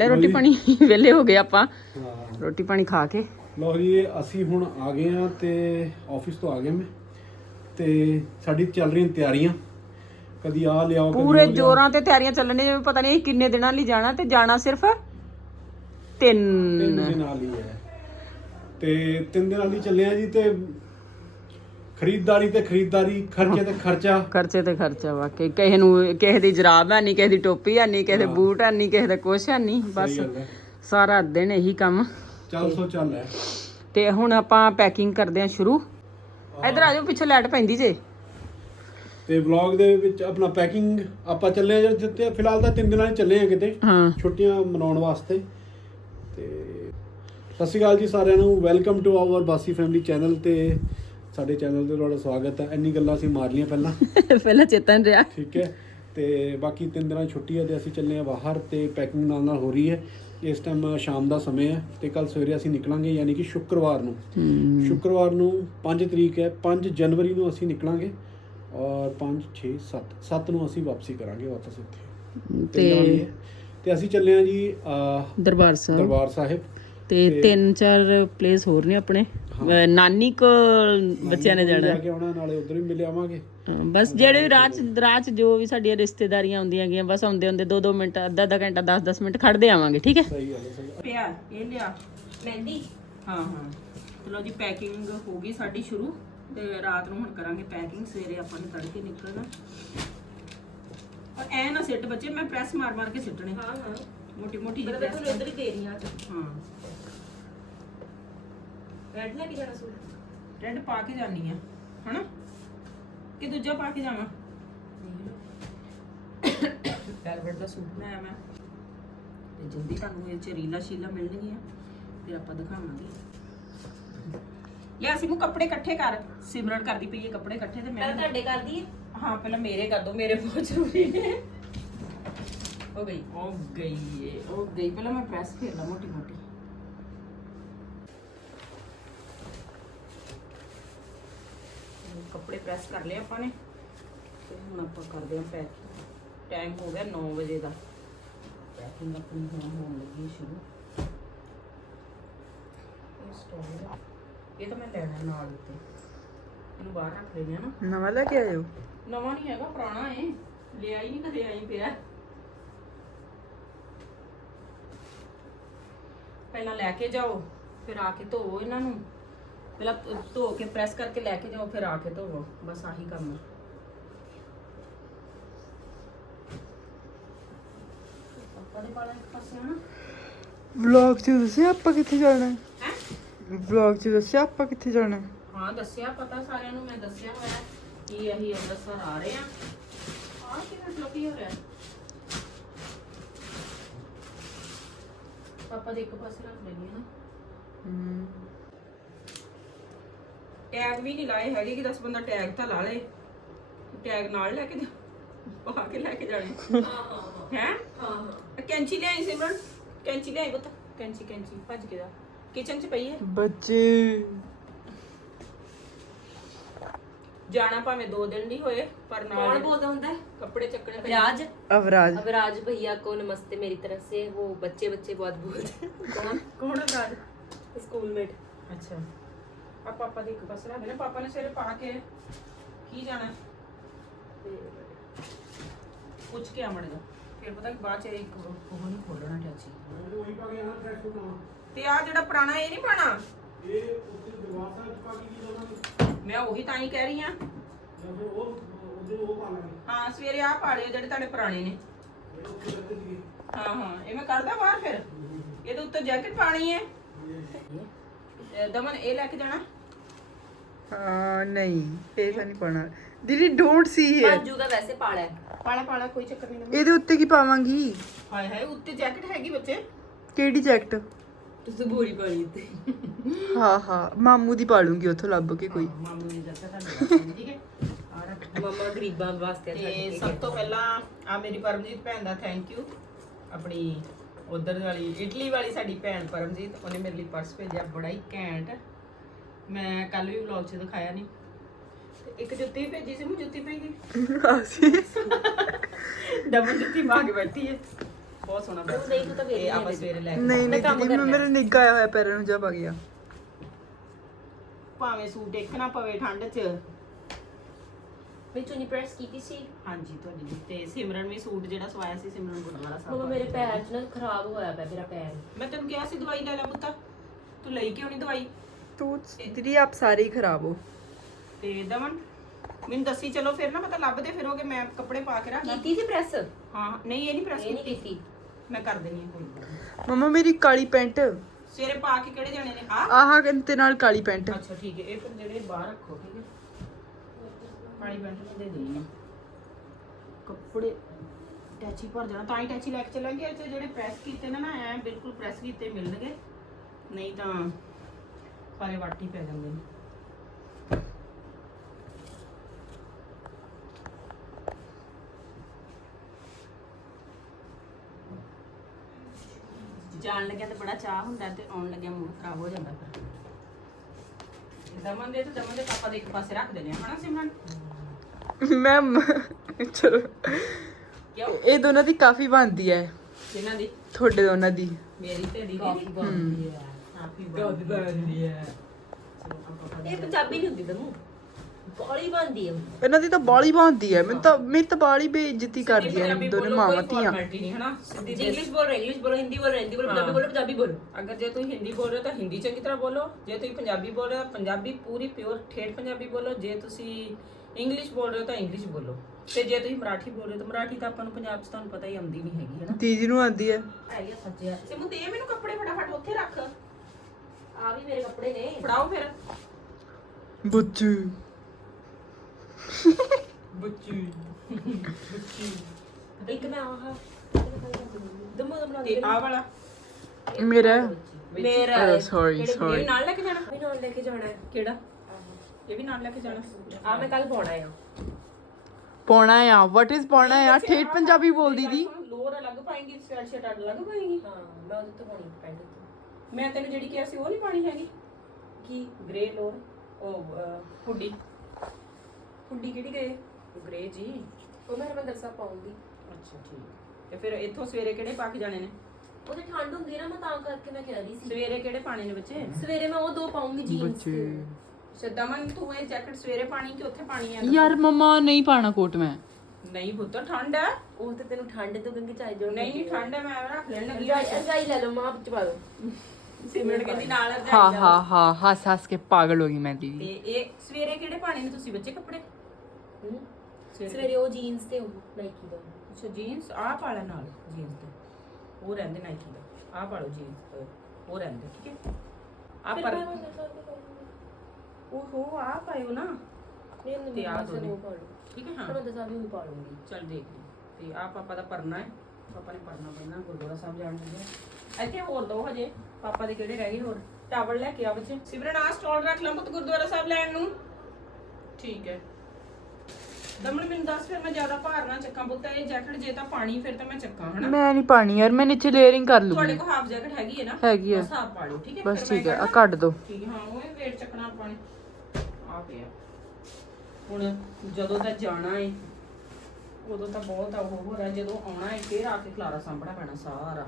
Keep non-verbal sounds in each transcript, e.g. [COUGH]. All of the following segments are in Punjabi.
ਲੈ ਰੋਟੀ ਪਾਣੀ [LAUGHS] ਵਿਹਲੇ ਹੋ ਗਏ ਆਪਾਂ। ਰੋਟੀ ਪਾਣੀ ਖਾ ਕੇ। ਲਓ ਜੀ ਅਸੀਂ ਹੁਣ ਆ ਗਏ ਆ ਤੇ ਆਫਿਸ ਤੋਂ ਆ ਗਏ ਮੈਂ। ਤੇ ਸਾਡੀ ਚੱਲ ਰਹੀਆਂ ਤਿਆਰੀਆਂ। ਕਦੀ ਆ ਲਿਆਓ ਕਦੀ ਪੂਰੇ। ਜੋਰਾਂ ਤੇ ਤਿਆਰੀਆਂ ਚੱਲਣੀਆਂ ਜਿਵੇਂ ਪਤਾ ਨਹੀਂ ਕਿੰਨੇ ਦਿਨਾਂ ਲਈ ਜਾਣਾ ਤੇ ਜਾਣਾ ਸਿਰਫ ਤਿੰਨ। ਤਿੰਨ ਦਿਨ ਹੀ ਹੈ। ਤੇ ਤਿੰਨ ਦਿਨਾਂ ਲਈ ਚੱਲੇ ਆ ਜੀ ਤੇ ਖਰੀਦਦਾਰੀ ਤੇ ਖਰੀਦਦਾਰੀ ਖਰਚੇ ਤੇ ਖਰਚਾ। ਖਰਚੇ ਤੇ ਖਰਚਾ ਵਾਕਈ ਕਿਸੇ ਨੂੰ ਕਿਸੇ ਦੀ ਜਰਾਬ ਹੈ ਨਹੀਂ ਕਿਸੇ ਦੀ ਟੋਪੀ ਹੈ ਨਹੀਂ ਕਿਸੇ ਦੇ ਬੂਟ ਹੈ ਨਹੀਂ ਕਿਸੇ ਦਾ ਕੁਛ ਹੈ ਨਹੀਂ ਬਸ ਸਹੀ ਗੱਲ ਹੈ। ਸਾਰਾ ਦਿਨ ਇਹੀ ਕੰਮ। ਚੱਲ ਸੋ ਚੱਲ ਹੈ। ਤੇ ਹੁਣ ਆਪਾਂ ਪੈਕਿੰਗ ਕਰਦੇ ਹਾਂ ਸ਼ੁਰੂ। ਇਧਰ ਆ ਜਾਓ ਪਿੱਛੇ ਲਾਈਟ ਪੈਂਦੀ ਜੇ। ਤੇ ਵਲੌਗ ਦੇ ਵਿੱਚ ਆਪਣਾ ਪੈਕਿੰਗ ਆਪਾਂ ਚੱਲੇ ਆ ਜਿੱਤੇ ਫਿਲਹਾਲ ਤਾਂ ਤਿੰਨ ਦਿਨਾਂ ਲਈ ਚੱਲੇ ਆ ਕਿਤੇ। ਹਾਂ। ਛੁੱਟੀਆਂ ਮਨਾਉਣ ਵਾਸਤੇ। ਤੇ ਸਤਿ ਸ਼੍ਰੀ ਅਕਾਲ ਜੀ ਸਾਰਿਆਂ ਨੂੰ। Welcome to our Basi family channel ਤੇ ਸਾਡੇ ਚੈਨਲ ਤੇ ਤੁਹਾਡਾ ਸਵਾਗਤ ਹੈ। ਇੰਨੀ ਗੱਲਾਂ ਅਸੀਂ ਮਾਰ ਲੀਆਂ ਪਹਿਲਾਂ [LAUGHS] ਪਹਿਲਾਂ ਚੇਤਨ ਰਿਹਾ। ਠੀਕ ਹੈ। ਤੇ ਬਾਕੀ ਤਿੰਨ ਦਿਨਾਂ ਦੀ ਛੁੱਟੀ ਹੈ ਤੇ ਅਸੀਂ ਚੱਲੇ ਆ ਬਾਹਰ ਤੇ ਪੈਕਿੰਗ ਨਾਲ ਨਾਲ ਹੋ ਰਹੀ ਹੈ। ਇਸ ਟਾਈਮ ਸ਼ਾਮ ਦਾ ਸਮਾਂ ਹੈ ਤੇ ਕੱਲ ਸਵੇਰੇ ਅਸੀਂ ਨਿਕਲਾਂਗੇ ਯਾਨੀ ਕਿ ਸ਼ੁੱਕਰਵਾਰ ਨੂੰ। ਸ਼ੁੱਕਰਵਾਰ ਨੂੰ 5 ਤਰੀਕ ਹੈ 5 ਜਨਵਰੀ ਨੂੰ ਅਸੀਂ ਨਿਕਲਾਂਗੇ ਔਰ 5 6 7 7 ਨੂੰ ਅਸੀਂ ਵਾਪਸੀ ਕਰਾਂਗੇ ਵਾਪਸ ਇੱਥੇ। ਤੇ ਤੇ ਅਸੀਂ ਚੱਲੇ ਆ ਜੀ ਦਰਬਾਰ ਸਾਹਿਬ। ਦਰਬਾਰ ਸਾਹਿਬ। ਤੇ ਤਿੰਨ ਚਾਰ ਪਲੇਸ ਹੋਰ ਨੇ ਆਪਣੇ। ਅਹ ਨਾਨੀ ਕੋਲ ਬੱਚਿਆਂ ਨੇ ਜਾਣਾ। ਜਾ ਕੇ ਆਉਣਾ ਨਾਲੇ ਉਧਰ ਵੀ ਮਿਲ ਆਵਾਂਗੇ। ਹਾਂ, ਬਸ ਜਿਹੜੇ ਵੀ ਰਾਹ ਚ ਰਾਹ ਚ ਜੋ ਵੀ ਸਾਡੀਆਂ ਰਿਸ਼ਤੇਦਾਰੀਆਂ ਆਉਂਦੀਆਂ ਗਈਆਂ ਬਸ ਆਉਂਦੇ ਆਉਂਦੇ 2-2 ਮਿੰਟ ਅੱਧਾ ਅੱਧਾ ਘੰਟਾ 10-10 ਮਿੰਟ ਖੜਦੇ ਆਵਾਂਗੇ ਠੀਕ ਹੈ? ਸਹੀ ਗੱਲ ਹੈ ਸਹੀ। ਪਿਆ ਇਹ ਲਿਆ। ਮਹਿੰਦੀ? ਹਾਂ ਹਾਂ। ਚਲੋ ਜੀ ਪੈਕਿੰਗ ਹੋ ਗਈ ਸਾਡੀ ਸ਼ੁਰੂ। ਤੇ ਰਾਤ ਨੂੰ ਹੁਣ ਕਰਾਂਗੇ ਪੈਕਿੰਗ ਸਵੇਰੇ ਆਪਾਂ ਨੇ ਤੜਕੇ ਨਿਕਲਣਾ। ਔਰ ਐ ਨਾ ਸਿੱਟ ਬੱਚੇ ਮੈਂ ਪ੍ਰੈਸ ਮਾਰ ਮਾਰ ਕੇ ਸਿੱਟਣੇ। ਹਾਂ ਹਾਂ। ਮੋਟੀ ਮੋਟੀ ਜਿਹੀ ਪ੍ਰੈਸ ਉਧਰ ਹੀ ਦੇ ਰਹੀ ਹਾਂ ਹਾਂ। ਰੈਡ ਲੈ ਕੇ ਜਾਣਾ ਸੂਟ? ਰੈਡ ਪਾ ਕੇ ਜਾਨੀ ਆ ਹਨਾ? ਕਿ ਦੂਜਾ ਪਾ ਕੇ ਜਾਵਾਂ? ਵੈਲਵਟ ਦਾ ਸੂਟ। ਮੈਂ ਮੈਂ। ਤੇ ਜਲਦੀ ਤੁਹਾਨੂੰ ਇਹ ਚ ਰੀਲਾ ਸ਼ੀਲਾ ਮਿਲਣਗੀਆਂ ਫਿਰ ਆਪਾਂ ਦਿਖਾਵਾਂਗੇ। ਲਿਆ ਸਿਮੂ ਕੱਪੜੇ ਇਕੱਠੇ ਕਰ। ਸਿਮਰਨ ਕਰਦੀ ਪਈ ਹੈ ਕੱਪੜੇ ਇਕੱਠੇ ਤੇ ਮੈਂ ਤੁਹਾਡੇ ਕਰਦੀ ਹੈ? ਹਾਂ ਪਹਿਲਾਂ ਮੇਰੇ ਕਰ ਦੋ ਮੇਰੇ ਬਹੁਤ ਜ਼ਰੂਰੀ ਨੇ। ਹੋ ਗਈ। ਹੋ ਗਈ ਏ ਹੋ ਗਈ। ਪਹਿਲਾਂ ਮੈਂ ਪ੍ਰੈਸ ਫੇਰ ਲਾ ਮੋਟੀ ਮੋਟੀ ਕੱਪੜੇ ਪ੍ਰੈਸ ਕਰ ਲਏ ਆਪਾਂ ਨੇ। ਤੇ ਹੁਣ ਆਪਾਂ ਕਰਦੇ ਹਾਂ ਪੈਕ ਟਾਈਮ ਹੋ ਗਿਆ 9 ਵਜੇ ਦਾ। ਪੈਕਿੰਗ ਆਪਣੀ ਹੁਣ ਹੋਣ ਲੱਗੀ ਸ਼ੁਰੂ। ਇਹ ਸਟੋਰ ਇਹ ਤਾਂ ਮੈਂ ਲੈਣਾ ਨਾਲ ਉੱਤੇ ਇਹਨੂੰ ਬਾਹਰ ਰੱਖ ਲੈਣੇ ਨਾ। ਨਵਾਂ ਲੈ ਕੇ ਆਇਓ? ਨਵਾਂ ਨਹੀਂ ਹੈਗਾ ਪੁਰਾਣਾ ਏ ਲਿਆ ਹੀ ਨਹੀਂ ਕਦੇ ਆਈ ਪਿਆ। ਪਹਿਲਾਂ ਲੈ ਕੇ ਜਾਓ ਫਿਰ ਆ ਕੇ ਧੋਵੋ ਇਹਨਾਂ ਨੂੰ। ਪਹਿਲਾਂ ਧੋ- ਕੇ ਪ੍ਰੈਸ ਕਰਕੇ ਲੈ ਕੇ ਜਾਓ ਫਿਰ ਆ ਕੇ ਧੋਵੋ। ਬਸ ਆਹੀ ਕੰਮ ਹੈ ਪਾਪਾ ਦੇ ਪਾਲਾ ਇੱਕ ਪਾਸੇ ਨਾ। ਵਲੌਗ 'ਚ ਦੱਸਿਆ ਆਪਾਂ ਕਿੱਥੇ ਜਾਣਾ? ਹੈ? ਹੈ ਵਲੌਗ 'ਚ ਦੱਸਿਆ ਆਪਾਂ ਕਿੱਥੇ ਜਾਣਾ? ਹੈ ਹਾਂ ਦੱਸਿਆ ਪਤਾ ਸਾਰਿਆਂ ਨੂੰ ਮੈਂ ਦੱਸਿਆ ਹੋਇਆ ਕਿ ਅਸੀਂ ਅੰਮ੍ਰਿਤਸਰ ਆ ਰਹੇ ਹਾਂ। ਆ ਕੀ ਮਤਲਬ ਕੀ ਹੋ ਰਿਹਾ? ਪਾਪਾ ਦੇ ਇੱਕ ਪਾਸੇ ਰੱਖ ਲੈਣੀ ਹੈ ਨਾ। ਹਮ, ਟੈਗ ਵੀ ਨਹੀਂ ਲਾਏ ਹੈਗੇ ਕਿ 10 ਬੰਦਾ ਟੈਗ ਤਾਂ ਲਾ ਲੇ ਟੈਗ ਨਾਲ ਲੈ ਕੇ ਜਾ ਪਾ ਕੇ ਲੈ ਕੇ ਜਾਣੇ ਹੈ ਹਾਂ ਕੈਂਚੀ ਲਿਆਈ ਸਿਮਰਨ ਕੈਂਚੀ ਲਿਆਈ ਬਤਾ ਕੈਂਚੀ ਕੈਂਚੀ ਭੱਜ ਕੇ ਜਾ ਕਿਚਨ 'ਚ ਪਈ ਹੈ ਬੱਚੇ ਜਾਣਾ ਭਾਵੇਂ 2 ਦਿਨ ਨਹੀਂ ਹੋਏ ਪਰ कौन ਨਾਲ बोलता होता है ਕੱਪੜੇ ਚੱਕਣੇ ਪਏ अवराज ਅਵਰਾਜ अवराज भैया को नमस्ते मेरी तरफ से वो बच्चे बच्चे बहुत बोलते हैं ਕੌਣ ਕੌਣ ਹੈ ਰਾਜ स्कूल मेट ਅੱਛਾ ਆ ਪਾਪਾ ਦੇ ਇੱਕ ਰੱਖ ਪਾਪਾ ਨੇ ਸਵੇਰੇ ਪਾ ਕੇ ਕੀ ਜਾਣਾ? ਤੇ ਪੁੱਛ ਕੇ ਆਵਣ ਦਾ ਫਿਰ ਪਤਾ ਕਿ ਬਾਅਦ ਚ ਇੱਕ ਉਹ ਨਹੀਂ ਖੋਲਣਾ ਟੈਚੀ ਉਹੀ ਪਾ ਕੇ ਆਣਾ ਫਰੈਸ਼ ਸੂਟ ਆਉਣਾ। ਤੇ ਆ ਜਿਹੜਾ ਪੁਰਾਣਾ ਇਹ ਨਹੀਂ ਪਾਣਾ? ਇਹ ਉੱਥੇ ਦਰਬਾਰ ਸਾਹਿਬ ਚ ਪਾ ਕੇ ਕੀ ਜਾਵਾਂਗੇ ਮੈਂ ਉਹੀ ਤਾਂ ਹੀ ਕਹਿ ਰਹੀ ਆ ਜਾਂ ਫਿਰ ਉਹ ਉਹਦੇ ਉਹ ਪਾ ਲਾਂਗੇ। ਹਾਂ ਸਵੇਰੇ ਆ ਪਾ ਲਿਓ ਜਿਹੜੇ ਤੁਹਾਡੇ ਪੁਰਾਣੇ ਨੇ। ਹਾਂ ਹਾਂ ਇਹ ਮੈਂ ਕਰਦਾ ਬਾਹਰ ਫਿਰ। ਇਹਦੇ ਉੱਤੇ ਜੈਕਟ ਪਾਣੀ ਹੈ। ਦਮਨ ਇਹ ਲੈ ਕੇ ਜਾਣਾ? ਹਾਂ ਨਹੀਂ ਇਹ ਤਾਂ ਨਹੀਂ ਪਾਣਾ ਦੀਦੀ ਡੋਂਟ ਸੀ ਹੈ बाजू का वैसे पाड़ा है ਪਾਲਾ ਪਾਲਾ ਕੋਈ ਚੱਕਰ ਨਹੀਂ ਦਮਨ ਇਹਦੇ ਉੱਤੇ ਕੀ ਪਾਵਾਂਗੀ ਹਾਏ ਹਾਏ ਉੱਤੇ ਜੈਕਟ ਹੈਗੀ ਬੱਚੇ ਕਿਹੜੀ ਜੈਕਟ तो बोरी पड़ी थी ਹਾਂ ਹਾਂ ਮਾਮੂ ਦੀ ਪਾ ਲੂੰਗੀ ਉੱਥੋਂ ਲੱਭ ਕੇ ਕੋਈ ਮਾਮੂ ਨੇ ਦੱਸਿਆ ਤੁਹਾਨੂੰ ਠੀਕ ਹੈ ਆ ਰੱਖ मम्मा गरीबां वास्ते ਤੇ ਸਭ ਤੋਂ ਪਹਿਲਾਂ ਆ ਮੇਰੀ ਪਰਮਜੀਤ ਭੈਣ ਦਾ ਥੈਂਕ ਯੂ ਆਪਣੀ ਉਧਰ ਵਾਲੀ ਇਟਲੀ ਵਾਲੀ ਸਾਡੀ ਭੈਣ ਪਰਮਜੀਤ ਉਹਨੇ ਮੇਰੇ ਲਈ ਪਰਸ ਭੇਜਿਆ ਬੜਾ ਹੀ ਘੈਂਟ ਮੈਂ ਕੱਲ ਵੀ ਵਲੌਗ 'ਚ ਦਿਖਾਇਆ ਨਹੀਂ ਤੇ ਇੱਕ ਜੁੱਤੀ ਭੇਜੀ ਸੀ ਮੈਂ ਜੁੱਤੀ ਪਈ ਗਈ। ਅਸੀਂ ਡਬਲ ਜੁੱਤੀ ਪਾ ਕੇ ਬੈਠੀ ਹੈ ਬਹੁਤ ਸੋਹਣਾ ਤੂੰ ਨਹੀਂ, ਤੂੰ ਤਾਂ ਵੇਖ ਆਪਾਂ ਸਵੇਰੇ ਲੈ ਕੇ ਨਹੀਂ ਨਹੀਂ ਕੰਮ ਦੀਦੀ ਕਰਨਾ ਮੇਰੇ ਨਿੱਘਾ ਆਇਆ ਹੋਇਆ ਪੈਰਾਂ ਨੂੰ ਜਬ ਆ ਗਿਆ। ਭਾਵੇਂ ਸੂਟ ਦੇਖਣਾ ਪਵੇ ਠੰਡ 'ਚ। ਮੈਂ ਚੁੰਨੀ ਪ੍ਰੈਸ ਕੀਤੀ ਸੀ? ਹਾਂਜੀ ਤੁਹਾਡੀ। ਤੇ ਸਿਮਰਨ ਵੀ ਸੂਟ ਜਿਹੜਾ ਸਵਾਇਆ ਸੀ ਸਿਮਰਨ ਗੁਰਦੁਆਰਾ ਸਾਹਿਬ ਮਮਾ ਮੇਰੇ ਪੈਰ 'ਚ ਨਾ ਖਰਾਬ ਹੋਇਆ ਪਿਆ ਮੇਰਾ ਪੈਰ। ਮੈਂ ਤੈਨੂੰ ਕਿਹਾ ਸੀ ਦਵਾਈ ਲੈ ਲੈ ਪੁੱਤ। ਤੂੰ ਲਈ ਕਿਉਂ ਨਹੀਂ ਦਵਾਈ? ਤੂੰ ਦੀਦੀ ਆਪ ਸਾਰੇ ਹੀ ਖਰਾਬ ਹੋ। ਤੇ ਦਮਨ ਮੈਨੂੰ ਦੱਸੀ ਚਲੋ ਫਿਰ ਨਾ ਪਤਾ ਲੱਭਦੇ ਫਿਰੋਗੇ ਮੈਂ ਕੱਪੜੇ ਪਾ ਕੇ ਰੱਖ ਕੀਤੀ ਸੀ ਪ੍ਰੈਸ? ਹਾਂ ਨਹੀਂ ਇਹ ਨਹੀਂ ਪ੍ਰੈਸ ਨਹੀਂ ਕੀਤੀ। ਕੀਤੀ। ਮੈਂ ਕਰ ਦੇਣੀ ਹੈ ਕੋਈ ਗੱਲ ਨੀ। ਮਮਾ ਮੇਰੀ ਕਾਲੀ ਪੈਂਟ। ਸਵੇਰੇ ਪਾ ਕੇ ਕਿਹੜੇ ਜਾਣੇ ਨੇ? ਆ? ਆਹ ਕੰਤੇ ਨਾਲ ਕਾਲੀ ਪੈਂਟ। ਅੱਛਾ ਠੀਕ ਹੈ। ਇਹ ਫਿਰ ਜਿਹੜੇ ਬਾਹਰ ਰੱਖੋ ਠੀਕ ਹੈ। ਪਾਣੀ ਪੈਂਟ ਨੂੰ ਦੇ ਦੇਣੀ ਆ। ਕੱਪੜੇ ਟੈਚੀ ਭਰ ਜਾਣਾ। ਤਾਂ ਹੀ ਟੈਚੀ ਲੈ ਕੇ ਚੱਲਾਂਗੇ। ਤੇ ਜਿਹੜੇ ਪ੍ਰੈਸ ਕੀਤੇ ਨੇ ਨਾ ਐ ਬਿਲਕੁਲ ਪ੍ਰੈਸ ਕੀਤੇ ਮਿਲਣਗੇ। ਨਹੀਂ ਤਾਂ ਸਾਰੇ ਵਾਟੀ ਪੈ ਜਾਂਦੇ ਨੇ। ਜਾਣ ਲੱਗਿਆ ਤੇ ਬੜਾ ਚਾਹ ਹੁੰਦਾ ਤੇ ਆਉਣ ਲੱਗਿਆ ਮੂਡ ਖਰਾਬ ਹੋ ਜਾਂਦਾ ਫਿਰ। ਦਮਨ ਦੇ ਤੇ ਦਮਨ ਦੇ ਪਾਪਾ ਦੇ ਇੱਕ ਪਾਸੇ ਰੱਖ ਦਿੰਦੇ ਆ ਹਨਾ ਸਿਮਰਨ? ਮੈਮ ਚਲੋ। ਕਿਉਂ? ਇਹ ਦੋਨਾਂ ਦੀ ਕਾਫੀ ਬਣਦੀ ਹੈ। ਇਹਨਾਂ ਦੀ? ਤੁਹਾਡੇ ਦੋਨਾਂ ਦੀ। ਮੇਰੀ ਤੇ ਦੀ ਕਾਫੀ ਬਣਦੀ ਹੈ। ਕਾਫੀ ਬਣਦੀ ਹੈ? ਇਹ ਪੰਜਾਬੀ ਨਹੀਂ ਹੁੰਦੀ ਦਮੂ ਬੜੀ ਬੰਦੀ ਹੈ। ਇਹਨਾਂ ਦੀ ਤਾਂ ਬਾਲੀ ਬਣਦੀ ਹੈ। ਮੈਨੂੰ ਤਾਂ ਮੇਰੀ ਤਾਂ ਬਾਲੀ ਬੇਇੱਜ਼ਤੀ ਕਰਦੀਆਂ ਨੇ ਦੋਨੇ ਮਾਵਾਂ ਧੀਆਂ। ਨਹੀਂ ਹਨਾ? ਸਿੱਧੀ ਇੰਗਲਿਸ਼ ਬੋਲ ਰਹੇ ਇੰਗਲਿਸ਼ ਬੋਲੋ ਹਿੰਦੀ ਬੋਲ ਰਹੇ ਹਿੰਦੀ ਬੋਲੋ ਪੰਜਾਬੀ ਬੋਲੋ ਪੰਜਾਬੀ ਬੋਲੋ। ਅਗਰ ਜੇ ਤੁਸੀਂ ਹਿੰਦੀ ਬੋਲ ਰਹੇ ਹੋ ਤਾਂ ਹਿੰਦੀ ਚੰਗੀ ਤਰ੍ਹਾਂ ਬੋਲੋ। ਜੇ ਤੁਸੀਂ ਪੰਜਾਬੀ ਬੋਲ ਰਹੇ ਹੋ ਪੰਜਾਬੀ ਪੂਰੀ ਪਿਓਰ ਠੇਠ ਪੰਜਾਬੀ ਬੋਲੋ। ਜੇ ਤੁਸੀਂ ਇੰਗਲਿਸ਼ ਬੋਲ ਰਹੇ ਹੋ ਤਾਂ ਇੰਗਲਿਸ਼ ਬੋਲੋ। ਤੇ ਜੇ ਤੁਸੀਂ ਮਰਾਠੀ ਬੋਲ ਰਹੇ ਹੋ ਤਾਂ ਮਰਾਠੀ ਤਾਂ ਆਪਾਂ ਨੂੰ ਪੰਜਾਬ 'ਚ ਤੁਹਾਨੂੰ ਪਤਾ ਹੀ ਆਉਂਦੀ ਨਹੀਂ ਹੈਗੀ ਹੈ ਨਾ ਦੀਦੀ ਨੂੰ ਆਂਦੀ ਹੈ। ਹੈਗੀ ਆ ਸੱਚਿਆ ਸਿਮੂ ਦੇ ਮੈਨੂੰ ਕੱਪੜੇ ਫਟਾਫਟ ਉੱਥੇ ਰੱਖ। ਆ ਵੀ ਮੇਰੇ ਕੱਪੜੇ ਨੇ ਫੜਾਓ ਫਿਰ। ਬੁੱਚੂ। ਬੱਚੀ। ਇੱਕ ਮੈਂ ਆਹ ਦਮੂ ਦਮੂ ਨਾਲ ਤੇ ਆਹ ਵਾਲਾ? ਮੇਰਾ? ਮੇਰਾ ਸੌਰੀ ਇਹ। ਸੌਰੀ ਵੀ ਨਾਲ ਲੈ ਕੇ ਜਾਣਾ? ਵੀ ਨਾਲ ਲੈ ਕੇ ਜਾਣਾ ਹੈ। ਕਿਹੜਾ? ਇਹ ਵੀ ਨਾਲ ਲੈ ਕੇ ਜਾਣਾ। ਆ ਮੈਂ ਕੱਲ ਪਾਉਣਾ ਆ। ਪੌਣਾ ਆ। ਵਾਟ ਇਜ਼ ਪੌਣਾ ਆ? ਠੇਠ ਪੰਜਾਬੀ ਬੋਲਦੀ ਦੀ। ਲੋਰ ਅਲੱਗ ਪਾਏਂਗੀ ਸਵੈਟ ਸ਼ਰਟ ਅਲੱਗ ਪਾਏਂਗੀ। ਹਾਂ ਮੈਂ ਉਹਦੇ ਤੋਂ ਪਾਉਣੀ ਪੈਂਟ ਮੈਂ ਤੈਨੂੰ ਜਿਹੜੀ ਕਿਹਾ ਸੀ ਉਹ ਨਹੀਂ ਪਾਣੀ ਹੈਗੀ? ਕੀ? ਗ੍ਰੇ ਲੋਰ? ਉਹ ਹੁੱਡੀ ਹੁੱਡੀ ਕਿਹੜੀ ਗਏ ਗ੍ਰੇ ਜੀ। ਉਹ ਮੈਂ ਹਰਮੰਦਰ ਸਾਹਿਬ ਪਾਉਂਗੀ। ਅੱਛਾ ਠੀਕ। ਤੇ ਫਿਰ ਇੱਥੋਂ ਸਵੇਰੇ ਕਿਹੜੇ ਪਾ ਕੇ ਜਾਣੇ ਨੇ? ਉਹਦੇ ਠੰਡ ਹੁੰਦੀ ਨਾ ਮੈਂ ਤਾਂ ਕਰਕੇ ਮੈਂ ਕਹਿ ਰਹੀ ਸੀ। ਸਵੇਰੇ ਕਿਹੜੇ ਪਾਣੇ ਨੇ ਬੱਚੇ? ਸਵੇਰੇ ਮੈਂ ਉਹ ਦੋ ਪਾਉਂਗੀ ਜੀਨਸ ਬੱਚੇ। ਸਦਾਮਨ ਤੂੰ ਇਹ ਜੈਕਟ ਸਵੇਰੇ ਪਾਣੀ ਕਿ ਉੱਥੇ ਪਾਣੀ ਆ? ਯਾਰ ਮਮਾ ਨਹੀਂ ਪਾਣਾ ਕੋਟ ਮੈਂ। ਨਹੀਂ ਪੁੱਤ ਠੰਡ ਹੈ ਉਹ ਤੇ ਤੈਨੂੰ ਠੰਡ ਤੋਂ ਕਹਿੰਦੀ ਚਾਹੀ ਜੋ ਨਹੀਂ ਠੰਡ ਹੈ ਮੈਂ ਰੱਖ ਲੈਣ ਲੱਗੀ ਰਜਾਈ ਲੈ ਲਓ ਮਾਂ ਵਿੱਚ ਪਾ ਦੋ ਸਿਮਰਨ ਕਹਿੰਦੀ ਨਾਲ ਰਜਾਈ ਹਾਂ ਜਾਓ। ਹਾਂ ਹਾਂ ਹੱਸ ਹੱਸ ਕੇ ਪਾਗਲ ਹੋ ਗਈ ਮੈਂ ਤੇ ਦੀਦੀ ਇਹ ਸਵੇਰੇ ਕਿਹੜੇ ਪਾਣੇ ਨੇ ਤੁਸੀਂ ਬੱਚੇ ਕੱਪੜੇ? ਸਵੇਰੇ। ਉਹ ਜੀਨਸ ਤੇ ਉਹ ਨਾਈਕੀ ਦਾ। ਅੱਛਾ ਜੀਨਸ ਆਹ ਪਾ ਲੈ ਨਾਲ ਜੀਨਸ ਤੇ। ਉਹ ਰਹਿੰਦੇ ਨਾਈਕੀ ਦਾ। ਆਹ ਪਾ ਲਓ ਜੀਨਸ ਉਹ ਰਹਿੰਦੇ ਠੀਕ ਹੈ? ਆ ਪਰ ਓਹੋ ਆ ਪਾਇਓ ਨਾ। ਨਹੀਂ ਤੇ ਨਹੀਂ ਆਹ ਆਹ ਦੋਨੇ। ਉਹ ਪਾ ਲਓ ਠੀਕ ਹੈ ਹਾਂ। ਸਾਹਿਬ ਵੀ ਉਹ ਪਾ ਲੂੰਗੀ। ਚਲ ਦੇਖ ਲਈ ਤੇ ਆ ਪਾਪਾ ਦਾ ਪਰਨਾ ਹੈ। ਪਾਪਾ ਨੇ ਪਰਨਾ ਪੈਣਾ ਗੁਰਦੁਆਰਾ ਸਾਹਿਬ ਜਾਣ ਲੱਗੇ ਇੱਥੇ ਹੋਰ ਦੋ ਹਜੇ। ਪਾਪਾ ਦੇ ਕਿਹੜੇ ਰਹਿ ਗਏ ਹੋਰ? ਟਾਵਲ ਲੈ ਕੇ ਆ ਬੱਚੇ। ਸਿਮਰਨ ਆ ਸਟਾਲ ਰੱਖ ਲਾਂ ਪੁੱਤ ਗੁਰਦੁਆਰਾ ਸਾਹਿਬ ਲੈਣ ਨੂੰ। ਠੀਕ ਹੈ। ਦਮਨ ਮੈਨੂੰ ਦੱਸ ਫਿਰ ਮੈਂ ਜ਼ਿਆਦਾ ਭਾਰ ਨਾ ਚੱਕਾਂ ਪੁੱਤ। ਇਹ ਜੈਕਟ ਜੇ ਤਾਂ ਪਾਣੀ ਫਿਰ ਤਾਂ ਮੈਂ ਚੱਕਾਂ ਹਨਾ? ਮੈਂ ਨਹੀਂ ਪਾਣੀ ਯਾਰ ਮੈਂ ਨੀਚੇ ਲੇਅਰਿੰਗ ਕਰ ਤੁਹਾਡੇ ਲੂੰਗੀ ਕੋਲ ਹਾਫ ਜੈਕਟ ਹੈਗੀ ਹੈ ਨਾ? ਹੈਗੀ ਹੈ। ਬਸ ਹਾਫ ਪਾ ਲਓ ਠੀਕ ਹੈ? ਬਸ ਫਿਰ ਮੈਂ ਠੀਕ ਹੈ ਆ ਕੱਢ ਦੋ। ਠੀਕ ਹੈ, ਹਾਂ ਉਹ ਵੇਟ ਚੱਕਣਾ ਆਪਾਂ ਨੇ। ਆ ਪਿਆ। ਹੁਣ ਜਦੋਂ ਦਾ ਜਾਣਾ ਏ ਉਦੋਂ ਤਾਂ ਬਹੁਤ ਉਹ ਹੋ ਰਿਹਾ। ਜਦੋਂ ਆਉਣਾ ਏ ਫੇਰ ਆ ਕੇ ਖਲਾਰਾ ਸਾਂਭਣਾ ਪੈਣਾ ਸਾਰਾ।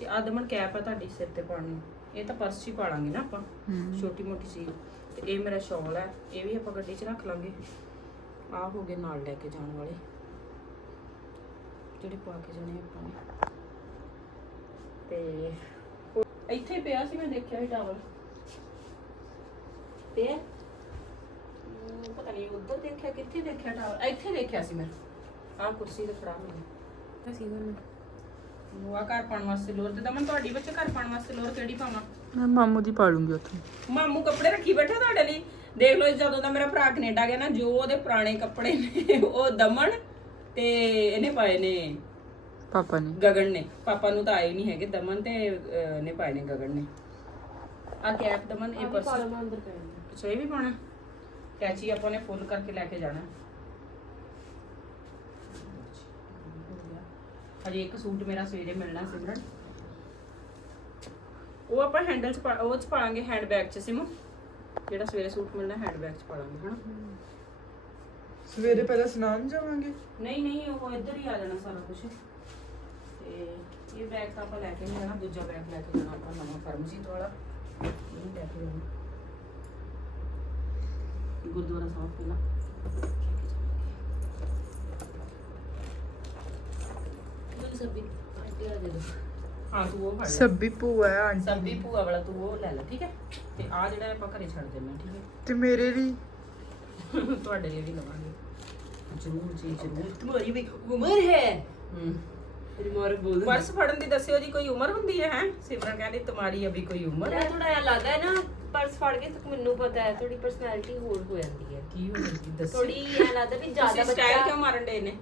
ਤੇ ਆ ਦਮਨ ਕੈਪ ਆ ਤੁਹਾਡੀ ਸਿਰ ਤੇ ਪਾਉਣੀ ਨੂੰ। ਇਹ ਤਾਂ ਪਰਸ ਹੀ ਪਾ ਲਾਂਗੇ ਨਾ ਆਪਾਂ ਛੋਟੀ ਮੋਟੀ ਚੀਜ਼। ਤੇ ਇਹ ਮੇਰਾ ਸ਼ਾਲ ਹੈ ਇਹ ਵੀ ਆਪਾਂ ਗੱਡੀ 'ਚ ਰੱਖ ਲਾਂਗੇ। ਆ ਹੋ ਗਏ ਨਾਲ ਲੈ ਕੇ ਜਾਣ ਵਾਲੇ। ਜਿਹੜੇ ਪਾ ਕੇ ਜਾਣੇ ਆਪਾਂ ਨੇ। ਤੇ ਇੱਥੇ ਪਿਆ ਸੀ ਮੈਂ ਦੇਖਿਆ ਸੀ ਟਾਵਲ ਤੇ ਹਮ, ਪਤਾ ਨਹੀਂ ਉੱਧਰ ਦੇਖਿਆ ਕਿੱਥੇ ਦੇਖਿਆ ਟਾਵਲ ਇੱਥੇ ਦੇਖਿਆ ਸੀ ਮੈਂ। ਆਹ ਕੁਰਸੀ ਤੇ ਫੜਾ ਮੈਨੂੰ। ਅਸੀਂ ਹੁਣ ਉਹ ਆ ਘਰ ਪਾਉਣ ਵਾਸਤੇ ਲੋਰ ਤੇ ਦਮਨ ਤੁਹਾਡੀ ਬੱਚੇ ਘਰ ਪਾਉਣ ਵਾਸਤੇ ਲੋਰ ਕਿਹੜੀ ਪਾਵਾਂ? ਮੈਂ ਮਾਮੂ ਦੀ ਪਾ ਲੂੰਗੀ ਉੱਥੇ। ਮਾਮੂ ਕੱਪੜੇ ਰੱਖੀ ਬੈਠਾ ਤੁਹਾਡੇ ਲਈ? ਦੇਖ ਲਓ ਜਦੋਂ ਦਾ ਮੇਰਾ ਭਰਾ ਕੈਨੇਡਾ ਗਿਆ ਨਾ ਜੋ ਉਹਦੇ ਪੁਰਾਣੇ ਕੱਪੜੇ ਨੇ ਉਹ ਦਮਨ ਤੇ ਇਹਨੇ ਪਾਏ ਨੇ ਪਾਪਾ ਨੇ। ਗਗਨ ਨੇ। ਪਾਪਾ ਨੂੰ ਤਾਂ ਆਏ ਨਹੀਂ ਹੈਗੇ ਦਮਨ ਤੇ ਅਹ, ਨੇ ਪਾਏ ਨੇ ਗਗਨ ਨੇ। ਆ ਕੈਪ ਦਮਨ ਇਹ ਪਰਸ ਪਾਲਮਾ ਅੰਦਰ ਪੈਣ ਅੱਛਾ ਇਹ ਵੀ ਪਾਣਾ ਕੈਚੀ ਆਪਾਂ ਨੇ ਫੁੱਲ ਕਰਕੇ ਲੈ ਕੇ ਜਾਣਾ। ਹਜੇ ਇੱਕ ਸੂਟ ਮੇਰਾ ਸਵੇਰੇ ਮਿਲਣਾ ਸਿਮਰਨ। ਉਹ ਆਪਾਂ ਹੈਂਡਲ ਚ ਪਾ- ਉਹ ਚ ਪਾਵਾਂਗੇ ਹੈਂਡ ਬੈਗ ਚ ਸਿਮੂ। ਜਿਹੜਾ ਸਵੇਰੇ ਸੂਟ ਮਿਲਣਾ ਹੈਂਡ ਬੈਗ ਚ ਪਾ ਲਾਂਗੇ ਹਨਾ? ਸਵੇਰੇ ਪਹਿਲਾਂ ਸਨਾਨ ਜਾਵਾਂਗੇ। ਨਹੀਂ ਨਹੀਂ ਉਹ ਇੱਧਰ ਹੀ ਆ ਜਾਣਾ ਸਾਰਾ ਕੁਝ ਤੇ ਇਹ ਬੈਗ ਤਾਂ ਆਪਾਂ ਲੈ ਕੇ ਨਹੀਂ ਜਾਣਾ ਦੂਜਾ ਬੈਗ ਲੈ ਕੇ ਜਾਣਾ ਆਪਾਂ ਨਵਾਂ ਪਰਮਜੀਤ ਵਾਲਾ। ਇਹ ਲੈ ਕੇ ਜਾਣਾ। ਗੁਰਦੁਆਰਾ ਸਾਹਿਬ ਪਹਿਲਾਂ। ਲੈ ਕੇ ਜਾਵਾਂਗੇ। ਦੂਜੀ ਸਬਜ਼ੀ ਆਂਟੀ ਆ ਦੇ ਦੋ ਹਾਂ ਤੂੰ ਉਹ ਫੜ ਲੈ ਸੱਬੀ ਭੂਆ ਹੈ ਆਂਟੀ ਸਬਜ਼ੀ ਭੂਆ ਵਾਲਾ ਤੂੰ ਉਹ ਲੈ ਲੈ ਠੀਕ ਹੈ ਤੇ ਆ ਜਿਹੜਾ ਆਪਾਂ ਘਰੇ ਛੱਡ ਦੇਣਾ ਠੀਕ ਤੇ ਮੇਰੇ ਲਈ ਹੈ ਤੁਹਾਡੇ ਲਈ ਵੀ ਲਵਾਂਗੇ ਜ਼ਰੂਰ ਜੀ ਜ਼ਰੂਰ तुम्हारी भी उम्र है ਹੂੰ तेरी उम्र बोल ਪਰਸ ਫੜਨ ਦੀ ਦੱਸਿਓ ਜੀ ਕੋਈ ਉਮਰ ਹੁੰਦੀ ਹੈ ਹੈ ਸਿਮਰਨ ਕਹਿੰਦੀ ਤੁਹਾਡੀ ਅਭੀ ਕੋਈ ਉਮਰ ਮੈਂ ਹੈ ਥੋੜਾ ਜਿਹਾ ਲੱਗਦਾ ਹੈ ਨਾ ਪਰਸ ਫੜ ਕੇ ਤਾਂ ਮੈਨੂੰ ਪਤਾ ਹੈ ਥੋੜੀ ਪਰਸਨੈਲਿਟੀ ਹੋਰ ਹੋ ਜਾਂਦੀ ਹੈ ਕੀ ਹੋ ਜਾਂਦੀ ਦੱਸੋ ਥੋੜੀ ਐ ਲੱਗਦਾ ਵੀ ਜ਼ਿਆਦਾ ਤੁਸੀਂ ਸਟਾਈਲ ਕਿਉਂ ਬੱਚਾ ਮਾਰਨ ਦੇ ਨੇ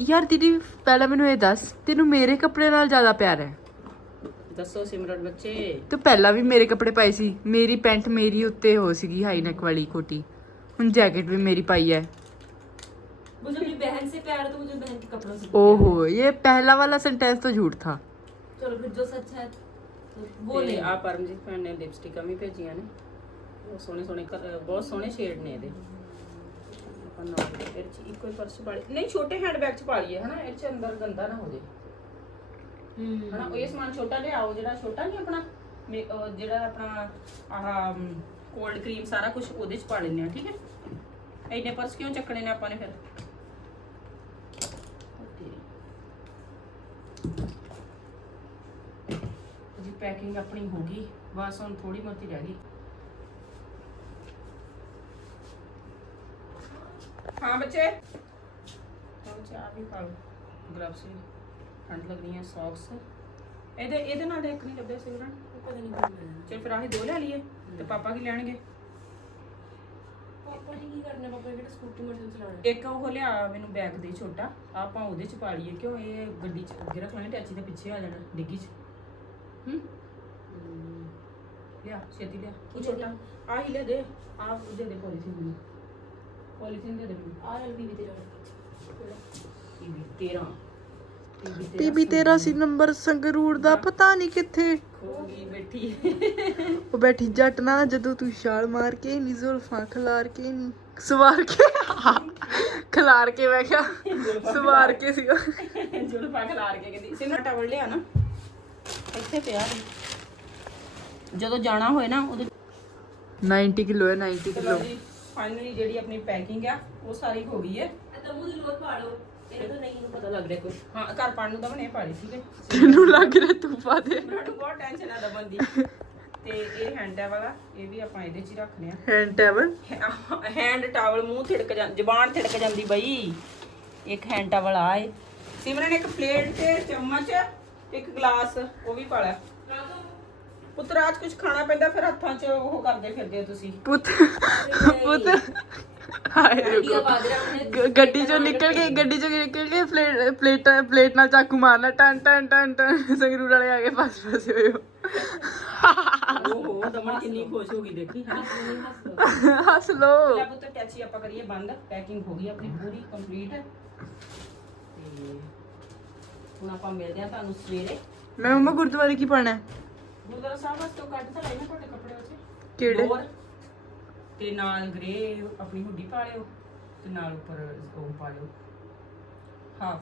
ਯਾਰ ਦੀਦੀ ਪਹਿਲਾਂ ਮੈਨੂੰ ਇਹ ਦੱਸ ਤੈਨੂੰ ਮੇਰੇ ਕੱਪੜੇ ਨਾਲ ਜ਼ਿਆਦਾ ਪਿਆਰ ਹੈ ਦੱਸੋ ਸਿਮਰਨ ਬੱਚੇ ਤੂੰ ਪਹਿਲਾਂ ਵੀ ਮੇਰੇ ਕੱਪੜੇ ਪਾਈ ਸੀ ਮੇਰੀ ਪੈਂਟ ਮੇਰੀ ਉੱਤੇ ਹੋ ਸੀਗੀ ਹਾਈ ਨੈਕ ਵਾਲੀ ਕੋਟੀ ਹੁਣ ਜੈਕਟ ਵੀ ਮੇਰੀ ਪਾਈ ਹੈ बहन से प्यार है तो मुझे बहन के कपड़ों से ओहो ये पहला वाला सेंटेंस तो झूठ था चलो फिर जो सच है तो वो ਉਹ नहीं ਆ ਪਰਮਜੀਤ ਭੈਣ ਨੇ ਲਿਪਸਟਿਕਾਂ ਵੀ ਭੇਜੀਆਂ ਨੇ ਬਹੁਤ ਸੋਹਣੇ ਸੋਹਣੇ colour- ਬਹੁਤ ਸੋਹਣੇ ਸ਼ੇਡ ਨੇ ਇਹਦੇ ਆਪਾਂ ਨਾਲ ਇਹਦੇ ਚ ਇੱਕੋ ਹੀ ਪਰਸ ਪਾ ਲਈ ਨਹੀਂ ਛੋਟੇ ਹੈਂਡਬੈਗ ਚ ਪਾ ਲਈਏ ਹਨਾ ਇਹ ਚ ਅੰਦਰ ਗੰਦਾ ਨਾ ਹੋ ਜੇ हम्म ਹਨਾ ਉਹ ਇਹ ਸਮਾਨ ਛੋਟਾ ਲਿਆਓ ਜਿਹੜਾ ਛੋਟਾ ਨਹੀਂ ਆਪਣਾ ਮੇ- ਅਹ ਜਿਹੜਾ ਆਪਣਾ ਆਹ ਕੋਲਡ ਕਰੀਮ ਸਾਰਾ ਕੁਝ ਉਹਦੇ ਚ ਪਾ ਲੈਂਦੇ ਆ ਠੀਕ ਹੈ ਇੰਨੇ ਪਰਸ ਕਿਉਂ ਚੱਕਣੇ ਨੇ ਆਪਾਂ ਨੇ ਫਿਰ ਪੈਕਿੰਗ ਆਪਣੀ ਹੋ ਗਈ ਬਸ ਹੁਣ ਥੋੜੀ ਮੋਤੀ ਰਹਿ ਗਈ। ਹਾਂ ਬੱਚੇ? ਥੋੜਾ ਚਾਹ ਵੀ ਪਾ ਲਓ। ਗਲਵਸ ਵੀ। ਠੰਡ ਲੱਗਣੀ ਹੈ ਸੌਕਸ ਇਹਦੇ ਇਹਦੇ ਨਾਲ ਇੱਕ ਨਹੀਂ ਲੱਭਿਆ ਸਿਮਰਨ ਉਹ ਚਲ ਫਿਰ ਆਹੀ ਦੋ ਲੈ ਲਈਏ ਤੇ ਪਾਪਾ ਕੀ ਲੈਣਗੇ? ਪਾਪਾ ਇੱਕ ਉਹ ਲਿਆ ਮੈਨੂੰ ਬੈਗ ਦੇ ਛੋਟਾ ਆਪਾਂ ਉਹਦੇ ਚ ਪਾ ਲਈਏ ਕਿਉਂ ਇਹ ਗੱਡੀ ਚ ਅੱਗੇ ਰੱਖ ਲੈਣੇ ਟੈਚੀ ਦੇ ਪਿੱਛੇ ਆ ਜਾਣਾ ਡਿੱਗੀ ਚ। ਹੂੰ। ਲਿਆ ਛੇਤੀ ਲਿਆ। ਉਹ ਛੋਟਾ। ਆ ਹੀ ਲੈ ਦੇ। ਆ ਉਹ ਦੇ ਦੇ ਪੋਲੀਥੀਨ ਨੂੰ। ਪੋਲੀਥੀਨ ਦੇ ਸੰਗਰੂਰ ਬੈਠੀ। ਜੱਟ ਨਾ ਜਦੋਂ ਤੂੰ ਛਾਲ ਮਾਰ ਕੇ ਨਹੀਂ ਜ਼ੁਲਫਾਂ ਖਲਾਰ ਕੇ ਸਵਾਰ ਕੇ [LAUGHS] ਖਲਾਰ ਕੇ ਮੈਂ ਕਿਹਾ ਸਵਾਰ ਕੇ ਸੀਗਾ ਜਦੋਂ ਜਾਣਾ ਹੋਏ ਨਾ ਉਦੋਂ 90 ਕਿਲੋ ਹੈ 90 ਕਿਲੋ। ਫਾਈਨਲੀ ਜਿਹੜੀ ਆਪਣੀ ਪੈਕਿੰਗ ਆ ਉਹ ਸਾਰੀ ਹੋ ਗਈ ਹੈ। ਹਾਂ ਨੂੰ ਲੱਗ ਰਿਹਾ ਤੂੰ ਪਾ ਦੇ। ਬਹੁਤ ਟੈਨਸ਼ਨ ਆ ਦਮਨ ਦੀ। ਤੇ ਇਹ ਹੈਂਡ ਆ ਇਹ ਵੀ ਆਪਾਂ ਇਹਦੇ 'ਚ ਰੱਖਨੇ ਆ। ਹੈਂਡ ਟੈਬਲ ਹੈਂਡ ਟਾਵਲ ਮੂੰਹ ਥਿੜਕ ਜਾਂ ਜ਼ਬਾਨ ਥਿੜਕ ਜਾਂਦੀ ਬਈ। ਇੱਕ ਹੈਂਡ ਟਾਵਲ ਆ ਸਿਮਰਨ ਇੱਕ ਪਲੇਟ ਤੇ ਚਮਚ ਇੱਕ ਗਲਾਸ ਉਹ ਵੀ ਪਾ ਲੈ। ਪੁੱਤਰ ਅੱਜ ਕੁਝ ਖਾਣਾ ਪੈਂਦਾ ਫਿਰ ਹੱਥਾਂ 'ਚ ਉਹ ਕਰਦੇ ਫਿਰਦੇ ਹੋ ਤੁਸੀਂ। ਪੁੱਤ ਪੁੱਤ। ਹਾਏ ਰੁਕੋ। ਗ- ਗੱਡੀ ਚੋਂ ਨਿਕਲ ਕੇ ਗੱਡੀ ਚੋਂ ਨਿਕਲ ਕੇ ਪਲੇਟ ਪਲੇਟ ਪਲੇਟ ਨਾਲ ਚਾਕੂ ਮਾਰਨਾ ਟਨ ਟਨ ਟਨ ਟਨ। ਸੰਗਰੂਰ ਵਾਲੇ ਆ ਕੇ ਫਸ ਫਸੇ ਹੋਏ ਹੋ। ਓਹੋ ਦਮਨ ਕਿੰਨੀ ਖੁਸ਼ ਹੋ ਗਈ ਦੇਖੀ ਹਾਂ? ਹੱਸ ਲੋ। ਲੈ ਪੁੱਤ ਟੈਚੀ ਆਪਾਂ ਕਰੀਏ ਬੰਦ। ਪੈਕਿੰਗ ਹੋ ਗਈ ਆਪਣੀ ਪੂਰੀ ਕੰਪਲੀਟ। ਤੇ ਹੁਣ ਆਪਾਂ ਮਿਲਦੇ ਆ ਤੁਹਾਨੂੰ ਸਵੇਰੇ। ਮੈਂ ਮੰਮਾ ਗੁਰਦੁਆਰੇ ਕੀ ਹੈ? ਗੁਰਦੁਆਰਾ ਸਾਹਿਬ ਵਾਸਤੇ ਉਹ ਕੱਢ ਤਾਂ ਨਾ ਤੁਹਾਡੇ ਕੱਪੜੇ ਉੱਥੇ। ਕਿਹੜੇ? ਲੋਅਰ ਤੇ ਨਾਲ ਗ੍ਰੇ ਆਪਣੀ ਹੁੱਡੀ ਪਾ ਲਿਓ ਤੇ ਨਾਲ ਉੱਪਰ ਉਹ ਪਾ ਲਿਓ। ਹਾਫ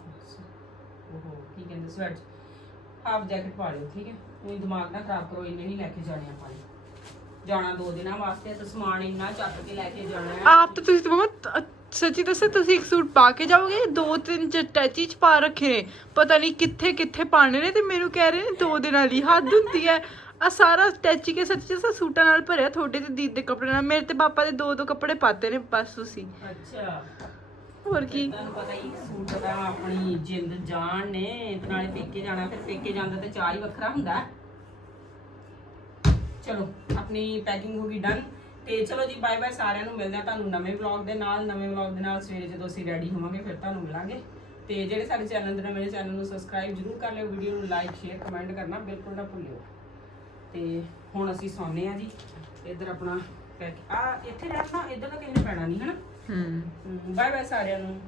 ਉਹ ਕੀ ਕਹਿੰਦੇ ਸਵੈਟ ਹਾਫ ਜੈਕਟ ਪਾ ਲਿਓ ਠੀਕ ਹੈ? ਕੋਈ ਦਿਮਾਗ ਨਾ ਖਰਾਬ ਕਰੋ ਇੰਨੇ ਨਹੀਂ ਲੈ ਕੇ ਜਾਣੇ ਆਪਾਂ ਨੇ। ਜਾਣਾ ਦੋ ਦਿਨਾਂ ਵਾਸਤੇ ਤੇ ਸਮਾਨ ਇੰਨਾ ਚੱਕ ਕੇ ਲੈ ਕੇ ਜਾਣਾ ਹੈ। ਆਪ ਤਾਂ ਤੁਸੀਂ ਮੰਮਾ ਤ- ਸੱਚੀ ਦੱਸੇ ਤੁਸੀਂ ਇੱਕ ਸੂਟ ਪਾ ਕੇ ਜਾਓਗੇ ਦੋ ਤਿੰਨ ਚ ਟੈਚੀ ਚ ਪਾ ਰੱਖੇ ਨੇ ਪਤਾ ਨਹੀਂ ਕਿੱਥੇ ਕਿੱਥੇ ਪਾਣੇ ਨੇ ਤੇ ਮੈਨੂੰ ਕਹਿ ਰਹੇ ਨੇ ਦੋ ਦਿਨਾਂ ਦੀ ਹੱਦ ਹੁੰਦੀ ਹੈ। ਆ ਸਾਰਾ ਟੈਚੀ ਕੇ ਸੱਚੀ ਦੱਸਾਂ ਸੂਟਾਂ ਨਾਲ ਭਰਿਆ ਤੁਹਾਡੇ ਤੇ ਦੀਦ ਦੇ ਕੱਪੜੇ ਨਾਲ ਮੇਰੇ ਤੇ ਪਾਪਾ ਦੇ ਦੋ ਦੋ ਕੱਪੜੇ ਪਾਤੇ ਨੇ ਬਸ ਤੁਸੀਂ। ਅੱਛਾ। ਹੋਰ ਕੀ? ਤੁਹਾਨੂੰ ਪਤਾ ਹੀ ਸੂਟ ਦਾ ਆਪਣੀ ਜਿੰਦ ਜਾਨ ਨੇ ਤੇ ਨਾਲੇ ਪੇਕੇ ਜਾਣਾ ਫਿਰ ਪੇਕੇ ਜਾਂਦਾ ਤੇ ਚਾਹ ਹੀ ਵੱਖਰਾ ਹੁੰਦਾ। ਚਲੋ ਆਪਣੀ ਪੈਕਿੰਗ ਹੋ ਗਈ ਡਨ ਤੇ ਚਲੋ ਜੀ ਬਾਏ ਬਾਏ ਸਾਰਿਆਂ ਨੂੰ ਮਿਲਦੇ ਆ ਤੁਹਾਨੂੰ ਨਵੇਂ ਵਲੌਗ ਦੇ ਨਾਲ ਨਵੇਂ ਵਲੌਗ ਦੇ ਨਾਲ ਸਵੇਰੇ ਜਦੋਂ ਅਸੀਂ ਰੈਡੀ ਹੋਵਾਂਗੇ ਫਿਰ ਤੁਹਾਨੂੰ ਮਿਲਾਂਗੇ। ਤੇ ਜਿਹੜੇ ਸਾਡੇ ਚੈਨਲ ਦੇ ਮੇਰੇ ਚੈਨਲ ਨੂੰ ਸਬਸਕ੍ਰਾਈਬ ਜਰੂਰ ਕਰ ਲਿਓ ਵੀਡੀਓ ਨੂੰ ਲਾਈਕ ਸ਼ੇਅਰ ਕਮੈਂਟ ਕਰਨਾ ਬਿਲਕੁਲ ਨਾ ਭੁੱਲਿਓ। ਤੇ ਹੁਣ ਅਸੀਂ ਸੌਂਦੇ ਆ ਜੀ ਇੱਧਰ ਆਪਣਾ ਪੈਕ ਆ ਇੱਥੇ ਰਹਿਣਾ ਇੱਧਰ ਤਾਂ ਕਿਸੇ ਨੇ ਪੈਣਾ ਨਹੀਂ ਹਨਾ? ਹੂੰ। ਬਾਏ ਬਾਏ ਸਾਰਿਆਂ ਨੂੰ।